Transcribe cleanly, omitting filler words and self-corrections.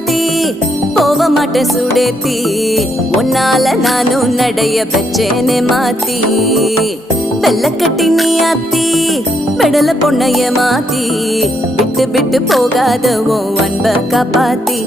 மாத்தி போக மாட்டேன் சுடேத்தி உன்னால நானும் நடைய பெச்சேனே மாத்தி வெள்ளக்கட்டி நீ ஆத்தி பெடல பொண்ணைய மாத்தி விட்டு விட்டு போகாத உன் அன்ப காப்பாத்தி